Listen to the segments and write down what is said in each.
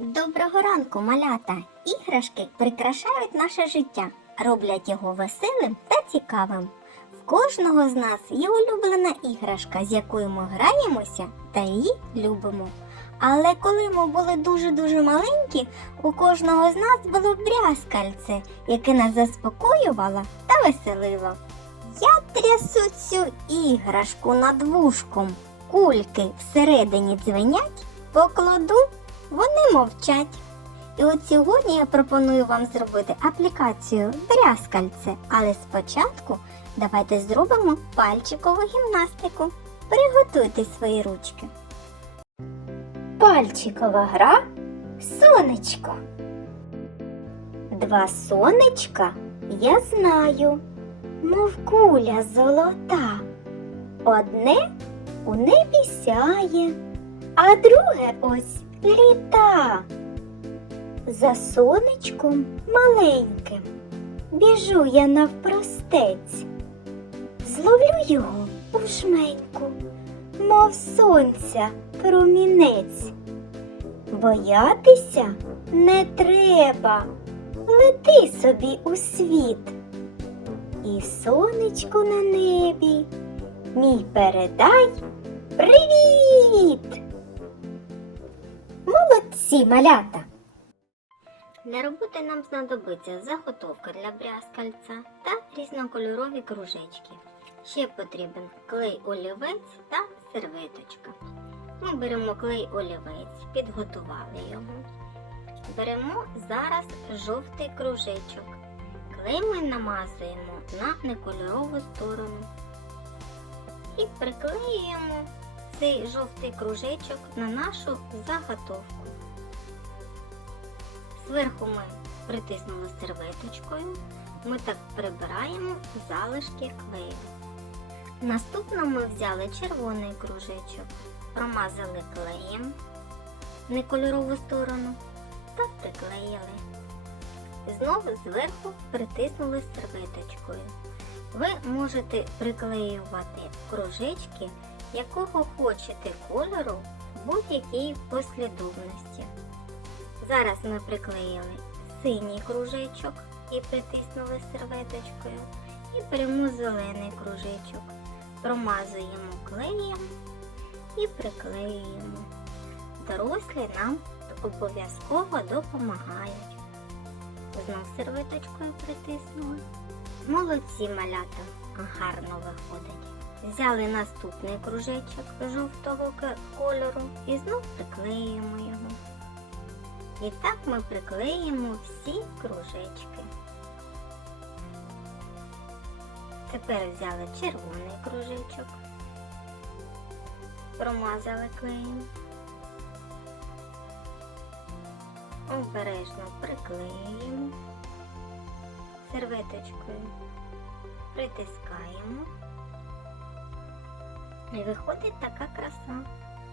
Доброго ранку, малята! Іграшки прикрашають наше життя, роблять його веселим та цікавим. В кожного з нас є улюблена іграшка, з якою ми граємося та її любимо. Але коли ми були дуже-дуже маленькі, у кожного з нас було брязкальце, яке нас заспокоювало та веселило. Я трясу цю іграшку над вушком. Кульки всередині дзвенять, покладу вони мовчать. І от сьогодні я пропоную вам зробити аплікацію брязкальце, але спочатку давайте зробимо пальчикову гімнастику. Приготуйте свої ручки. Пальчикова гра сонечко. Два сонечка я знаю, мов куля золота. Одне у небі сяє, а друге ось літа. За сонечком маленьким біжу я навпростець, зловлю його у жменьку, мов сонця промінець. Боятися не треба, лети собі у світ. І сонечку на небі мій передай привіт! Молодці, малята! Для роботи нам знадобиться заготовка для брязкальця та різнокольорові кружечки. Ще потрібен клей олівець та серветочка. Ми беремо клей олівець, підготували його. Беремо зараз жовтий кружечок. Клей ми намазуємо на некольорову сторону і приклеюємо цей жовтий кружечок на нашу заготовку. Зверху ми притиснули серветочкою, ми так прибираємо залишки клею. Наступно ми взяли червоний кружечок, промазали клеєм некольорову сторону та приклеїли. Знову зверху притиснули серветочкою. Ви можете приклеювати кружечки якого хочете кольору будь-якій послідовності. Зараз ми приклеїли синій кружечок і притиснули серветочкою. І беремо зелений кружечок, промазуємо клеєм і приклеюємо. Дорослі нам обов'язково допомагають. Знов серветочкою притиснули. Молодці малята, гарно виходить. Взяли наступний кружечок жовтого кольору і знов приклеїмо його. І так ми приклеїмо всі кружечки. Тепер взяли червоний кружечок, промазали клеєм. Обережно приклеюємо серветочкою, притискаємо. І виходить така краса.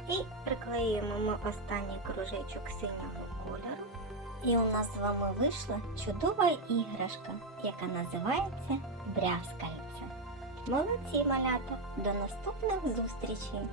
І приклеюємо ми останній кружечок синього кольору. І у нас з вами вийшла чудова іграшка, яка називається брязкальце. Молодці малята! До наступних зустрічей!